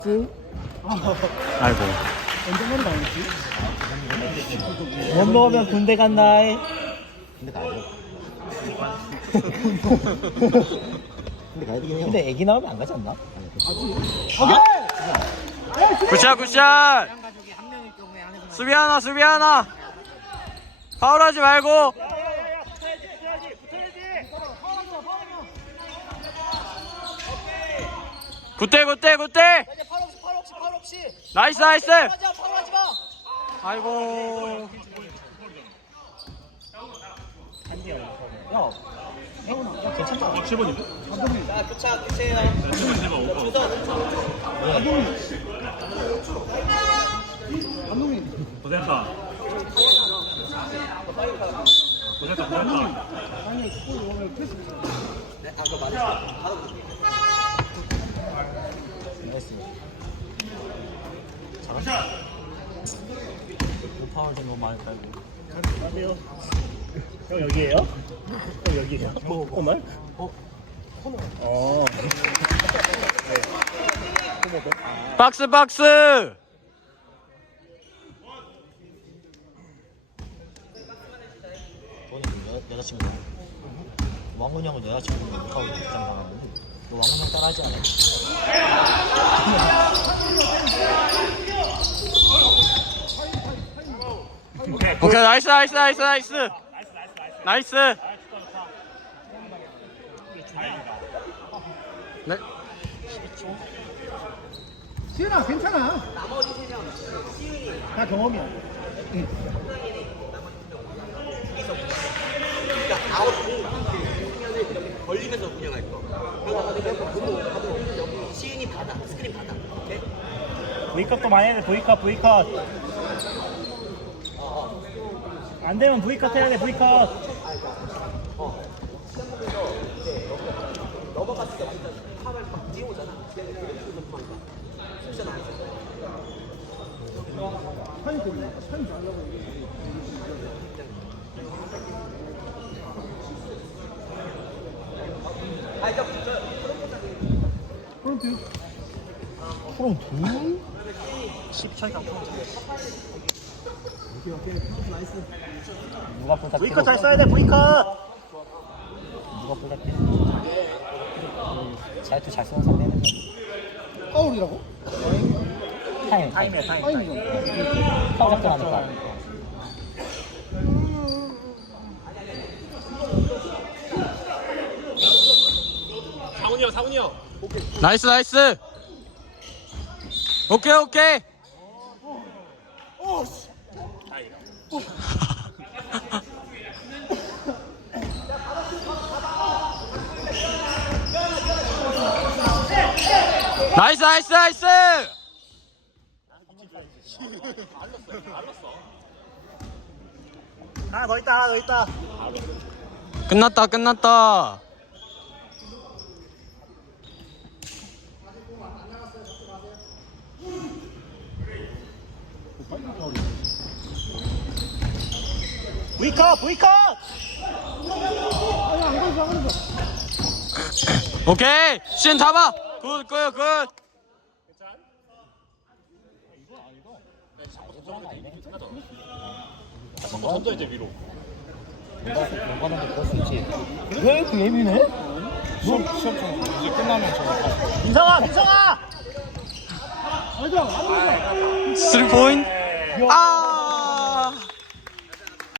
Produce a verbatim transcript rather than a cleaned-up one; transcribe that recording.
아이고. 언제까지 나오지? 못 먹으면 군대 간다. 근데 가야 돼. 근데 가야 되긴 해요. 근데 애기 나오면 안 가지 않나? 굿샷 굿샷. 수비 하나 수비 하나. 파울하지 말고. 굿대 굿대 굿대. 나이스 나이스. 아이고. 야, 혜훈아, 괜찮다. 칠 번인데? 자, 교차 교체해요. 감독님. 고생했다. 고생했다, 고생했다. 아니, 골 오늘 패스. 네, 아, 그거 맞았어. 받아볼게. 나이스. 잘한다. 파울 좀 너무 많이 깔고. 안녕하세요. 형 여기에요? 형 여기에요? 뭐, 코너? 어? 코너. 어. 박스 박스. 너는 여, 여자친구. 왕훈이 형은 여자친구는 못하고 입장 당하는데 너 왕훈이 형 따라하지 않아? 오케이 나이스 나이스 나이스 나이스. 나이스. 네. 시은아, 괜찮아. 나머지 세 명. 다 경험이야. 응. 그러니까 아웃 공면을 이렇게 걸리면서 운영할 거. 그러다가 내가 공을 받으면 여기 시은이 받아, 스크린 받아. 오케이? V컷도 많이 해야 돼. V컷, V컷. 안 되면 V컷 해야 돼. V컷. 넘어갔을 때 완전 팝을 막 뛰어오잖아. 그래서 그만큼 진짜 나왔어. 산이 되네. 산이 잘하려고. 아, 그러니까 프론트. 프롬 둘? 십 차이가 프론트. 누가 볼다 V컷 잘 써야 돼. V컷. 누가 볼다 잘투 잘 쓰는 상대는 파울이라고? 타임 타임이야, 타임. 타임이죠. 파울 작전 하니까. 상훈이 형, 상훈이 형. 나이스 나이스. 오케이 오케이. 나이스 나이스 나이스. 하나 더 있다, 하나 더 있다. 끝났다 끝났다. V컷, V컷. 오케이 신 잡아. 굿 굿 굿. 먼저 이제 위로. 연관하는 거 볼 수 있지. 왜 이렇게 예민해? 시험, 시험 좀 이제 끝나면 저거. 민성아, 민성아. 쓰리 포인트. 아.